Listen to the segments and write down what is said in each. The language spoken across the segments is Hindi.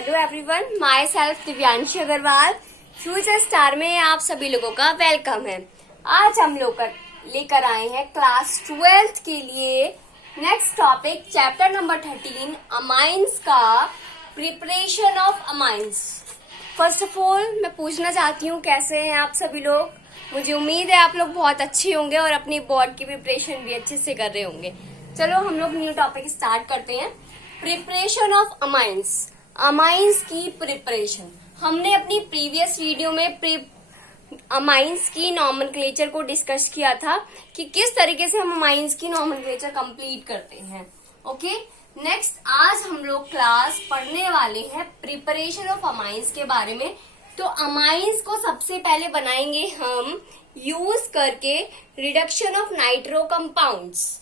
Hello everyone, myself Divyanshi Agarwal. Future star में आप सभी लोगों का वेलकम है। आज हम लोग लेकर आए हैं क्लास 12th के लिए next topic chapter number 13 amines का preparation of amines. First of all मैं पूछना चाहती हूँ कैसे हैं आप सभी लोग। मुझे उम्मीद है आप लोग बहुत अच्छे होंगे और अपनी बोर्ड की प्रिपरेशन भी अच्छे से कर रहे होंगे। चलो हम लोग न्यू टॉपिक स्टार्ट करते हैं। प्रिपरेशन ऑफ अमाइंस, अमाइंस की प्रिपरेशन। हमने अपनी प्रीवियस वीडियो में अमाइंस की नॉमेनक्लेचर को डिस्कस किया था कि किस तरीके से हम अमाइंस की नॉमेनक्लेचर कंप्लीट करते हैं। ओके, नेक्स्ट आज हम लोग क्लास पढ़ने वाले हैं प्रिपरेशन ऑफ अमाइंस के बारे में। तो अमाइंस को सबसे पहले बनाएंगे हम यूज करके reduction of nitro compounds.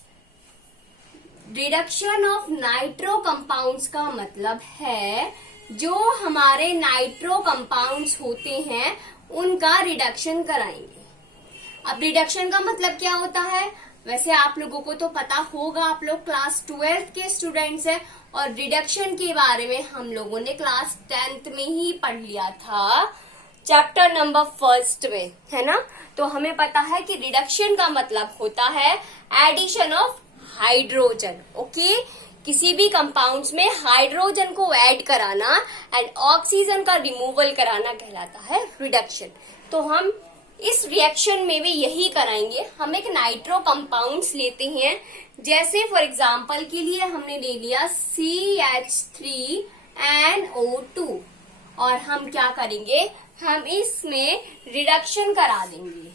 Reduction of nitro compounds का मतलब है जो हमारे नाइट्रो कंपाउंड्स होते हैं उनका रिडक्शन कराएंगे। अब रिडक्शन का मतलब क्या होता है, वैसे आप लोगों को तो पता होगा, आप लोग क्लास 12th के स्टूडेंट्स हैं और रिडक्शन के बारे में हम लोगों ने क्लास 10th में ही पढ़ लिया था चैप्टर नंबर 1 में, है ना। तो हमें पता है कि रिडक्शन का मतलब होता है एडिशन ऑफ हाइड्रोजन। ओके, किसी भी कंपाउंड्स में हाइड्रोजन को ऐड कराना एंड ऑक्सीजन का रिमूवल कराना कहलाता है रिडक्शन। तो हम इस रिएक्शन में भी यही कराएंगे। हम एक नाइट्रो कंपाउंड्स लेते हैं, जैसे फॉर एग्जांपल के लिए हमने ले लिया CH3NO2 और हम क्या करेंगे, हम इसमें रिडक्शन करा देंगे।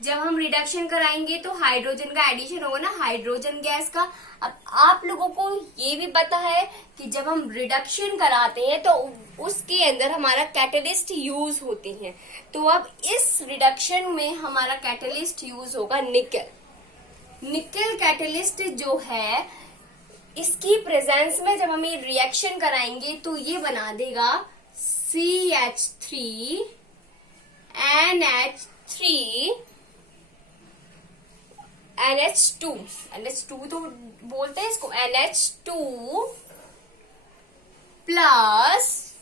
जब हम रिडक्शन कराएंगे तो हाइड्रोजन का एडिशन होगा ना, हाइड्रोजन गैस का। अब आप लोगों को ये भी पता है कि जब हम रिडक्शन कराते हैं तो उसके अंदर हमारा कैटलिस्ट यूज होते हैं। तो अब इस रिडक्शन में हमारा कैटलिस्ट यूज होगा निकल। निकल कैटलिस्ट जो है, इसकी प्रेजेंस में जब हम ये रिएक्शन कराएंगे तो ये बना देगा CH3NH3 NH2 तो बोलते हैं इसको, NH2 plus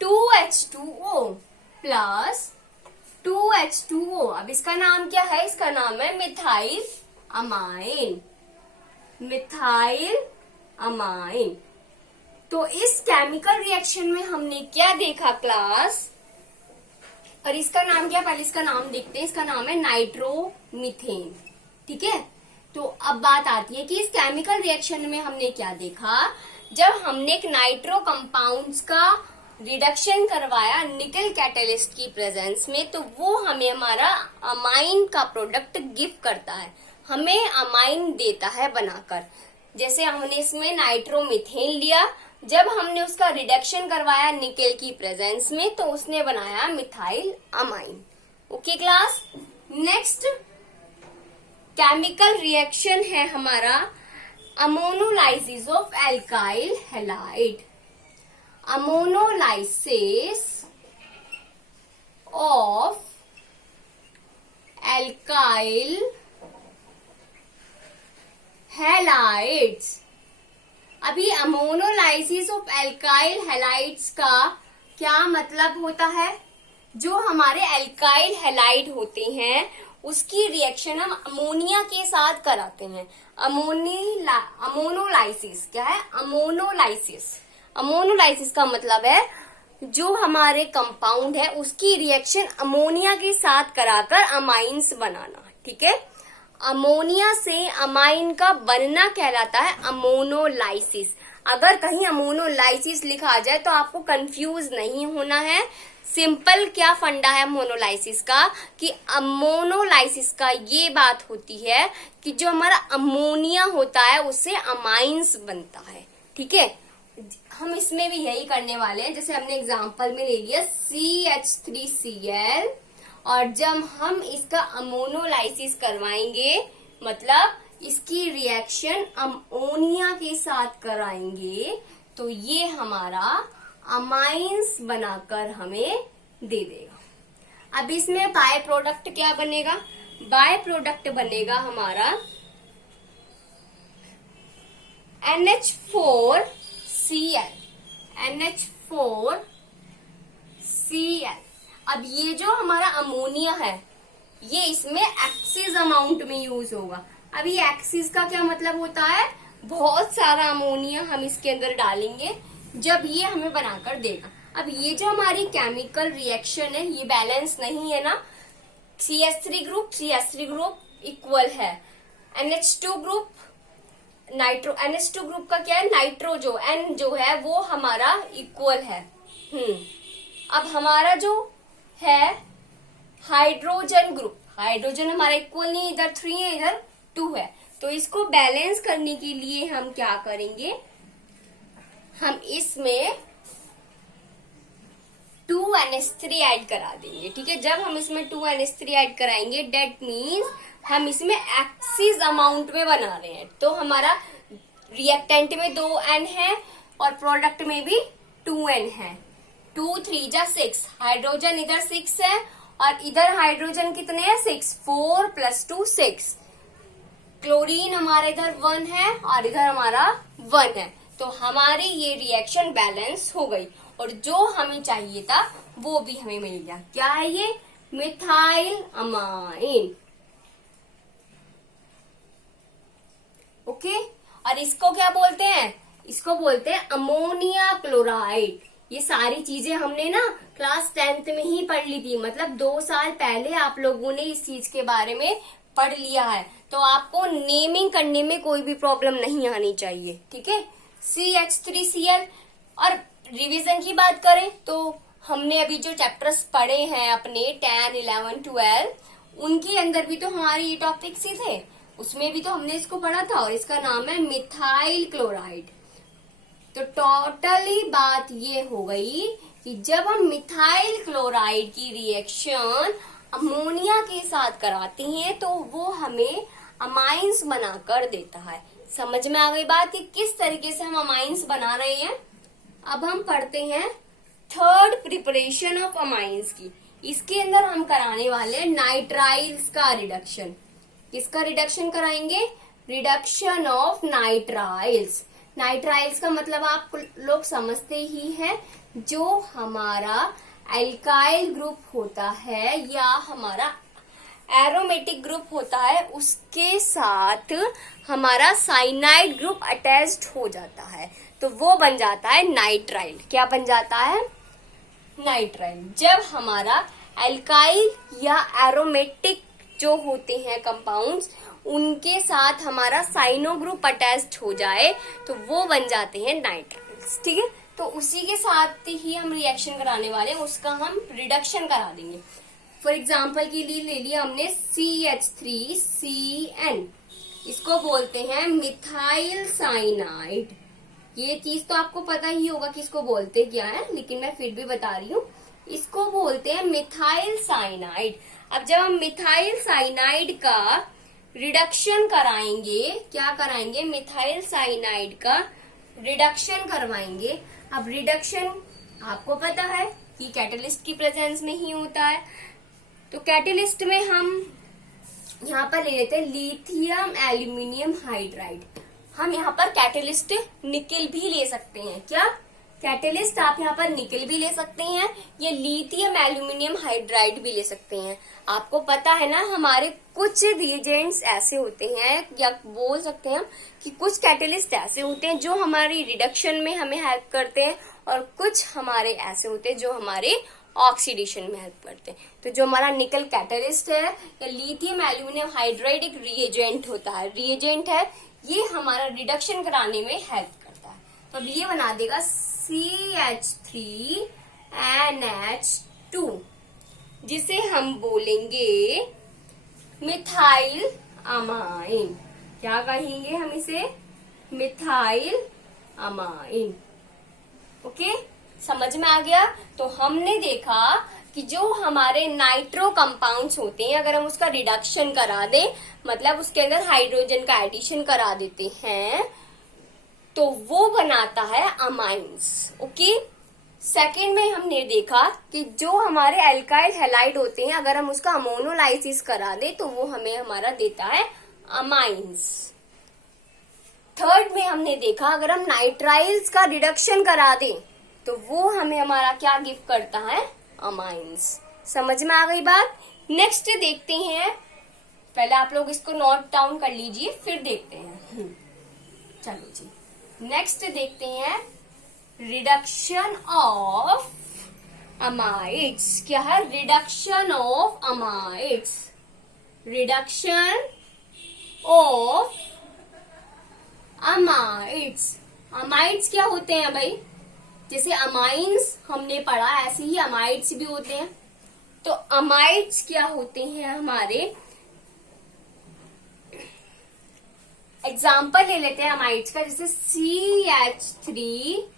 2H2O plus 2H2O। अब इसका नाम क्या है, इसका नाम है मिथाइल अमाइन। Methyl amine. तो इस केमिकल रिएक्शन में हमने क्या देखा क्लास, और इसका नाम क्या, पहले इसका नाम देखते हैं। इसका नाम है नाइट्रोमीथेन। ठीक है, तो अब बात आती है कि इस केमिकल रिएक्शन में हमने क्या देखा। जब हमने एक नाइट्रो कंपाउंड्स का रिडक्शन करवाया निकल कैटलिस्ट की प्रेजेंस में, तो वो हमें हमारा अमाइन का प्रोडक्ट गिव करता है, हमें अमाइन देता है बनाकर। जैसे हमने इसमें नाइट्रोमीथेन लिया, जब हमने उसका रिडक्शन करवाया निकेल की प्रेजेंस में तो उसने बनाया methyl amine. Okay class, next chemical reaction है हमारा ammonolysis of alkyl halide. Ammonolysis of alkyl halides. अभी अमोनोलाइसिस ऑफ एल्काइल हैलाइड्स का क्या मतलब होता है, जो हमारे एल्काइल हैलाइड होते हैं उसकी रिएक्शन हम अमोनिया के साथ कराते हैं। अमोनोलाइसिस क्या है, अमोनोलाइसिस। अमोनोलाइसिस का मतलब है जो हमारे कंपाउंड है उसकी रिएक्शन अमोनिया के साथ कराकर अमाइंस बनाना। ठीक है, अमोनिया से अमाइन का बनना कहलाता है अमोनोलाइसिस। अगर कहीं अमोनोलाइसिस लिखा जाए तो आपको कंफ्यूज नहीं होना है। सिंपल क्या फंडा है अमोनोलाइसिस का, कि अमोनोलाइसिस का ये बात होती है कि जो हमारा अमोनिया होता है उससे अमाइंस बनता है। ठीक है, हम इसमें भी यही करने वाले हैं। जैसे हमने एग्जांपल में ले लिया CH3Cl, और जब हम इसका अमोनोलाइसिस करवाएंगे मतलब इसकी रिएक्शन अमोनिया के साथ कराएंगे तो ये हमारा अमाइंस बनाकर हमें दे देगा। अब इसमें बाय प्रोडक्ट क्या बनेगा, बाय प्रोडक्ट बनेगा हमारा NH4Cl। NH4Cl। अब ये जो हमारा अमोनिया है ये इसमें एक्सिस अमाउंट में यूज होगा। अब ये एक्सिस का क्या मतलब होता है, बहुत सारा अमोनिया हम इसके अंदर डालेंगे जब ये हमें बनाकर देगा। अब ये जो हमारी केमिकल रिएक्शन है ये बैलेंस नहीं है ना, CH3 ग्रुप इक्वल है, NH2 group nitro, NH2 group का क्या है, नाइट्रो जो N जो है वो हमारा इक्वल है। अब हमारा जो है हाइड्रोजन ग्रुप, हाइड्रोजन हमारा इक्वल नहीं, इधर 3 है इधर 2 है, तो इसको बैलेंस करने के लिए हम क्या करेंगे, हम इसमें 2NH3 ऐड करा देंगे। ठीक है, जब हम इसमें 2NH3 ऐड कराएंगे डेट मीन्स हम इसमें एक्सिस अमाउंट में बना रहे हैं, तो हमारा रिएक्टेंट में 2N है और प्रोडक्ट में भी 2N है। 2 3 जा 6, हाइड्रोजन इधर 6 है और इधर हाइड्रोजन कितने हैं 6, 4 + 2 6, क्लोरीन हमारे इधर 1 है और इधर हमारा 1 है, तो हमारी ये रिएक्शन बैलेंस हो गई और जो हमें चाहिए था वो भी हमें मिल गया। क्या है ये, मिथाइल अमाइन। ओके, और इसको क्या बोलते हैं, इसको बोलते हैं अमोनिया क्लोराइड। ये सारी चीजें हमने ना क्लास 10th में ही पढ़ ली थी, मतलब 2 साल पहले आप लोगों ने इस चीज के बारे में पढ़ लिया है, तो आपको नेमिंग करने में कोई भी प्रॉब्लम नहीं आनी चाहिए। ठीक है, CH3Cl। और रिवीजन की बात करें तो हमने अभी जो चैप्टर्स पढ़े हैं अपने 10, 11, 12 उनके अंदर भी तो हमारे ये टॉपिक्स ही थे, उसमें भी तो हमने इसको पढ़ा था और इसका नाम है मिथाइल क्लोराइड। तो टोटली बात ये हो गई कि जब हम मिथाइल क्लोराइड की रिएक्शन अमोनिया के साथ कराते हैं तो वो हमें अमाइंस बनाकर देता है। समझ में आ गई बात कि किस तरीके से हम अमाइंस बना रहे हैं। अब हम पढ़ते हैं थर्ड प्रिपरेशन ऑफ अमाइंस की। इसके अंदर हम कराने वाले नाइट्राइल्स का रिडक्शन। किसका रिडक्शन कराएंगे, रिडक्शन ऑफ नाइट्राइल्स। नाइट्राइल्स का मतलब आप लोग समझते ही हैं, जो हमारा एल्काइल ग्रुप होता है या हमारा एरोमेटिक ग्रुप होता है उसके साथ हमारा साइनाइड ग्रुप अटैच्ड हो जाता है, तो वो बन जाता है नाइट्राइल। क्या बन जाता है, नाइट्राइल। जब हमारा एल्काइल या एरोमेटिक जो होते हैं कंपाउंड्स उनके साथ हमारा साइनो ग्रुप अटैच्ड हो जाए तो वो बन जाते हैं नाइट्राइल्स। ठीक है, तो उसी के साथ ही हम रिएक्शन कराने वाले हैं, उसका हम रिडक्शन करा देंगे। फॉर एग्जाम्पल के लिए ले लिया हमने CH3CN, इसको बोलते हैं मिथाइल साइनाइड। ये चीज तो आपको पता ही होगा कि इसको बोलते क्या है, लेकिन मैं फिर भी बता रही हूँ, इसको बोलते हैं मिथाइल साइनाइड। अब जब हम मिथाइल साइनाइड का रिडक्शन कराएंगे, क्या कराएंगे, मिथाइल साइनाइड का रिडक्शन करवाएंगे। अब रिडक्शन आपको पता है कि कैटलिस्ट की प्रेजेंस में ही होता है, तो कैटलिस्ट में हम यहाँ पर ले लेते हैं लिथियम एल्यूमिनियम हाइड्राइड। हम यहाँ पर कैटलिस्ट निकल भी ले सकते हैं। क्या, कैटलिस्ट आप यहाँ पर निकल भी ले सकते हैं, ये लिथियम एल्यूमिनियम हाइड्राइड भी ले सकते हैं। आपको पता है ना, हमारे कुछ रिएजेंट्स ऐसे होते हैं, या बोल सकते हैं हम कि कुछ कैटलिस्ट ऐसे होते हैं जो हमारी रिडक्शन में हमें हेल्प करते हैं, और कुछ हमारे ऐसे होते हैं जो हमारे ऑक्सीडेशन में हेल्प करते हैं। तो जो हमारा निकल कैटलिस्ट है या लिथियम एल्यूमिनियम हाइड्राइड एक रिएजेंट होता है, रिएजेंट है, ये हमारा रिडक्शन कराने में हेल्प करता है। तो अब ये बना देगा CH3NH2, जिसे हम बोलेंगे मिथाइल अमाइन। क्या कहेंगे हम इसे, मिथाइल अमाइन। ओके, समझ में आ गया। तो हमने देखा कि जो हमारे नाइट्रो कंपाउंड्स होते हैं, अगर हम उसका रिडक्शन करा दें, मतलब उसके अंदर हाइड्रोजन का एडिशन करा देते हैं, तो वो बनाता है अमाइंस। ओके, सेकेंड में हमने देखा कि जो हमारे एल्काइल हैलाइड होते हैं, अगर हम उसका अमोनोलाइसिस करा दें तो वो हमें हमारा देता है अमाइंस। थर्ड में हमने देखा अगर हम नाइट्राइल्स का रिडक्शन करा दें तो वो हमें हमारा क्या गिफ्ट करता है, अमाइंस। समझ में आ गई बात। नेक्स्ट देखते हैं, पहले आप लोग इसको नोट डाउन कर लीजिए फिर देखते हैं। चलो जी, नेक्स्ट देखते हैं रिडक्शन ऑफ अमाइड्स। क्या है, reduction of amides. Reduction of amides. Amides क्या होते हैं भाई, जैसे अमाइंस हमने पढ़ा ऐसे ही अमाइड्स भी होते हैं। तो अमाइड्स क्या होते हैं हमारे, एग्जाम्पल ले लेते हैं अमाइड्स का, जैसे CH3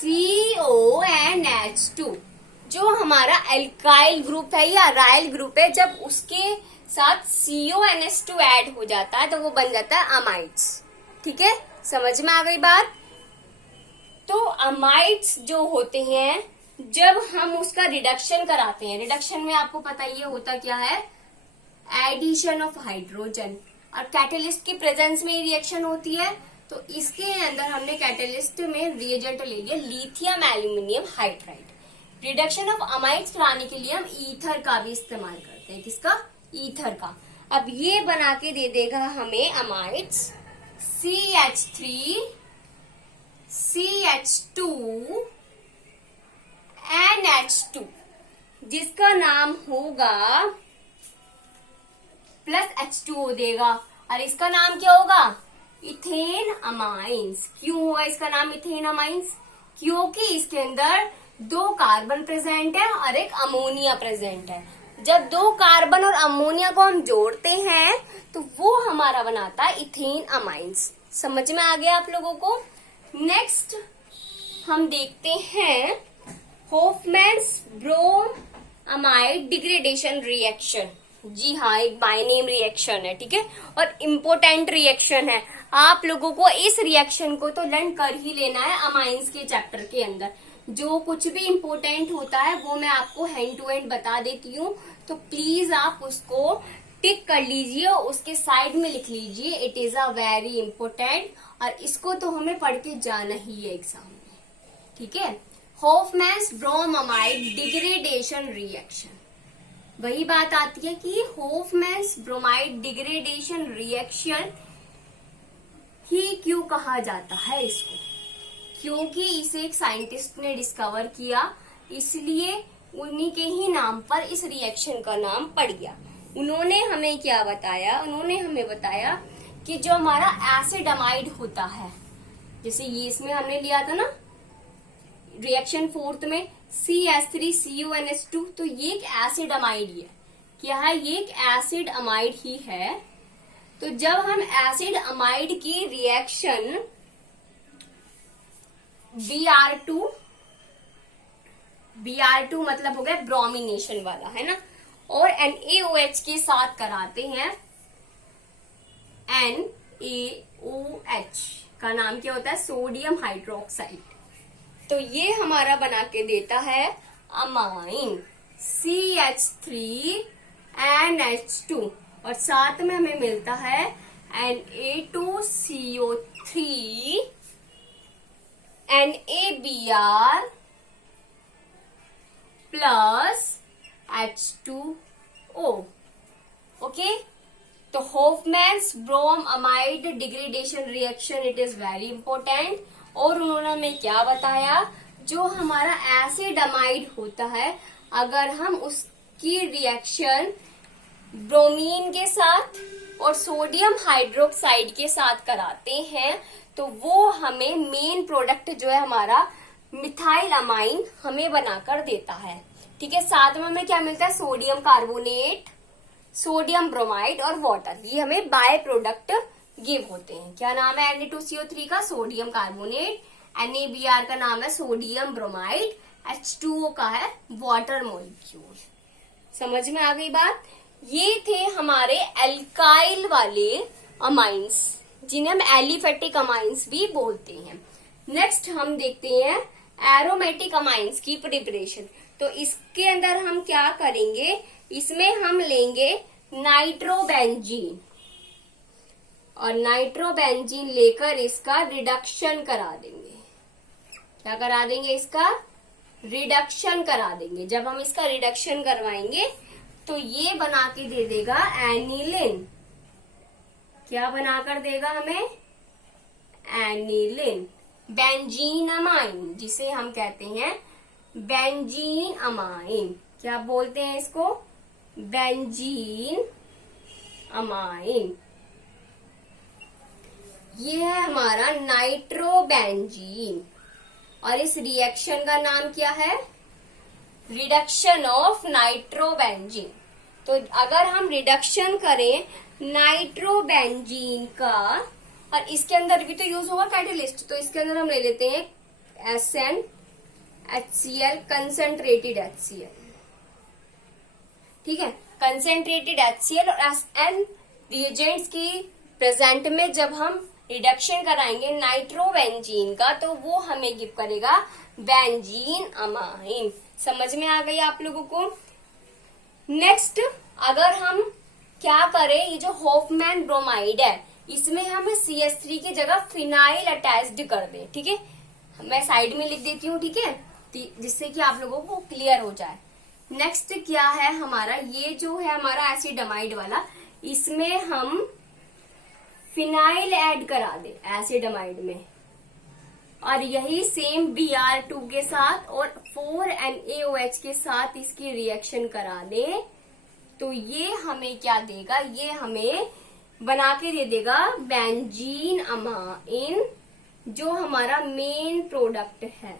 CONH2 जो हमारा एल्काइल ग्रुप है या राइल ग्रुप है, जब उसके साथ CONH2 ऐड हो जाता है तो वो बन जाता है अमाइड्स। ठीक है, समझ में आ गई बात। तो अमाइड्स जो होते हैं, जब हम उसका रिडक्शन कराते हैं, रिडक्शन में आपको पता ही होता क्या है, एडिशन ऑफ हाइड्रोजन, और कैटलिस्ट की प्रेजेंस में रिएक्शन होती है। तो इसके अंदर हमने कैटलिस्ट में रिएजेंट ले लिया lithium aluminium hydride. Reduction of amides कराने के लिए हम ईथर का भी इस्तेमाल करते हैं। किसका, ईथर का। अब ये बना के दे देगा हमें अमाइड्स CH3 CH2 NH2, जिसका नाम होगा प्लस H2O देगा, और इसका नाम क्या होगा, इथेन अमाइंस। क्यों हुआ इसका नाम इथेन अमाइंस, क्योंकि इसके अंदर 2 कार्बन प्रेजेंट है और एक अमोनिया प्रेजेंट है। जब 2 कार्बन और अमोनिया को हम जोड़ते हैं तो वो हमारा बनाता है इथेन अमाइंस। समझ में आ गया आप लोगों को। नेक्स्ट हम देखते हैं होफमैन्स ब्रोम अमाइड डिग्रेडेशन रिएक्शन। जी हाँ, एक बाइनेम रिएक्शन है, ठीक है, और इम्पोर्टेंट रिएक्शन है। आप लोगों को इस रिएक्शन को तो लर्न कर ही लेना है अमाइंस के चैप्टर के अंदर। जो कुछ भी इम्पोर्टेंट होता है वो मैं आपको हैंड टू हैंड बता देती हूँ, तो प्लीज आप उसको टिक कर लीजिए, उसके साइड में लिख लीजिए, it is a very important, और इसको तो हमें पढ़ के जाना ही है एग्जाम में। ठीक है, होफमैन्स ब्रोम अमाइड डिग्रेडेशन रिएक्शन। वही बात आती है कि होफमैन्स ब्रोमाइड डिग्रेडेशन रिएक्शन ही क्यों कहा जाता है इसको, क्योंकि इसे एक साइंटिस्ट ने डिस्कवर किया, इसलिए उन्हीं के ही नाम पर इस रिएक्शन का नाम पड़ गया। उन्होंने हमें क्या बताया, उन्होंने हमें बताया कि जो हमारा एसिड अमाइड होता है, जैसे ये इसमें हमने लिया था ना रिएक्शन 4th में CH3 CONH2, तो ये एक एसिड अमाइड है। क्या है, ये एक एसिड अमाइड ही है। तो जब हम एसिड अमाइड की रिएक्शन Br2 मतलब हो गया ब्रोमिनेशन वाला, है ना, और NaOH के साथ कराते हैं, NaOH का नाम क्या होता है, सोडियम हाइड्रोक्साइड। तो ये हमारा बना के देता है अमाइन CH3NH2, और साथ में हमें मिलता है Na2CO3 NaBr plus H2O। Okay, तो Hofmann's bromamide degradation reaction, it is very important. और उन्होंने हमें क्या बताया, जो हमारा एसिड अमाइड होता है, अगर हम उसकी रिएक्शन ब्रोमीन के साथ और सोडियम हाइड्रोक्साइड के साथ कराते हैं तो वो हमें मेन प्रोडक्ट जो है हमारा मिथाइल अमाइन हमें बनाकर देता है। ठीक है, साथ में हमें क्या मिलता है, सोडियम कार्बोनेट, सोडियम ब्रोमाइड और वाटर। ये हमें बाय प्रोडक्ट गिव होते हैं। क्या नाम है Na2CO3 का, सोडियम कार्बोनेट, NaBr का नाम है सोडियम ब्रोमाइड, H2O का है वाटर मॉलिक्यूल। समझ में आ गई बात। ये थे हमारे एल्काइल वाले अमाइंस, जिन्हें हम एलिफेटिक अमाइंस भी बोलते हैं। नेक्स्ट हम देखते हैं एरोमेटिक अमाइंस की प्रिपरेशन। तो इसके अंदर हम क्या करेंगे, इसमें हम लेंगे नाइट्रोबेंजीन और नाइट्रोबेंजीन लेकर इसका रिडक्शन करा देंगे। क्या करा देंगे? इसका रिडक्शन करा देंगे। जब हम इसका रिडक्शन करवाएंगे तो ये बना के दे देगा एनिलिन। क्या बनाकर देगा हमें? एनिलिन। बेंजीन अमाइन, जिसे हम कहते हैं बेंजीन अमाइन। क्या बोलते हैं इसको? Benzene amine. ये है हमारा नाइट्रोबेंजीन और इस रिएक्शन का नाम क्या है? Reduction of nitrobenzene. तो अगर हम रिडक्शन करें नाइट्रोबेंजीन का, और इसके अंदर भी तो यूज होगा कैटेलिस्ट, तो इसके अंदर हम ले लेते हैं SnHCl, कंसेंट्रेटेड HCl। ठीक है, कंसेंट्रेटेड HCl और SN रिएजेंट्स की प्रेजेंट में जब हम रिडक्शन कराएंगे नाइट्रोबेंजीन का तो वो हमें गिव करेगा बेंजीन अमाइन। समझ में आ गई आप लोगों को? नेक्स्ट, अगर हम क्या करें, ये जो होफमैन ब्रोमाइड है इसमें हम CH3 की जगह फिनाइल अटैच्ड कर दें। ठीक है, मैं साइड में लिख देती हूँ, ठीक है, जिससे कि आप लोगों को क्लियर हो जाए। नेक्स्ट क्या है हमारा, ये जो है हमारा एसिडमाइड वाला, इसमें हम फिनाइल ऐड करा दे एसिडमाइड में, और यही सेम Br2 के साथ और 4NaOH के साथ इसकी रिएक्शन करा दे तो ये हमें क्या देगा? ये हमें बना के दे देगा बेंजीन अमाइन, जो हमारा मेन प्रोडक्ट है,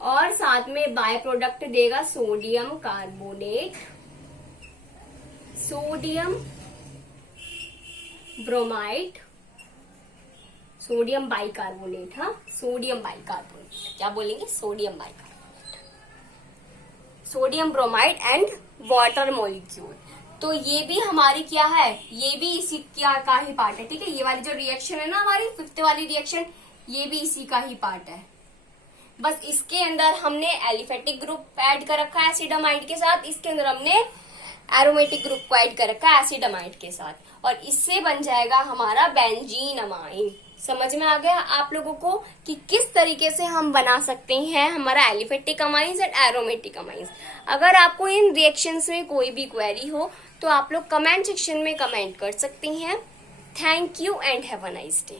और साथ में बाय प्रोडक्ट देगा sodium carbonate, sodium bromide, sodium bicarbonate. हाँ, सोडियम बाइकार्बोनेट, क्या बोलेंगे? Sodium bicarbonate, sodium bromide and water molecule. तो ये भी हमारी क्या है? ये भी इसी का ही पार्ट है। ठीक है, ये वाली जो रिएक्शन है ना हमारी 5th वाली रिएक्शन, ये भी इसी का ही पार्ट है। बस इसके अंदर हमने एलिफेटिक ग्रुप ऐड कर रखा है एसिडमाइड के साथ, इसके अंदर हमने एरोमेटिक ग्रुप को ऐड कर रखा है एसिडमाइड के साथ, और इससे बन जाएगा हमारा बेंजीन अमाइन। समझ में आ गया आप लोगों को कि किस तरीके से हम बना सकते हैं हमारा aliphatic amines and aromatic amines. अगर आपको इन रिएक्शंस में कोई भी क्वेरी हो तो आप लोग कमेंट सेक्शन में कमेंट कर सकती हैं। Thank you and have a nice day.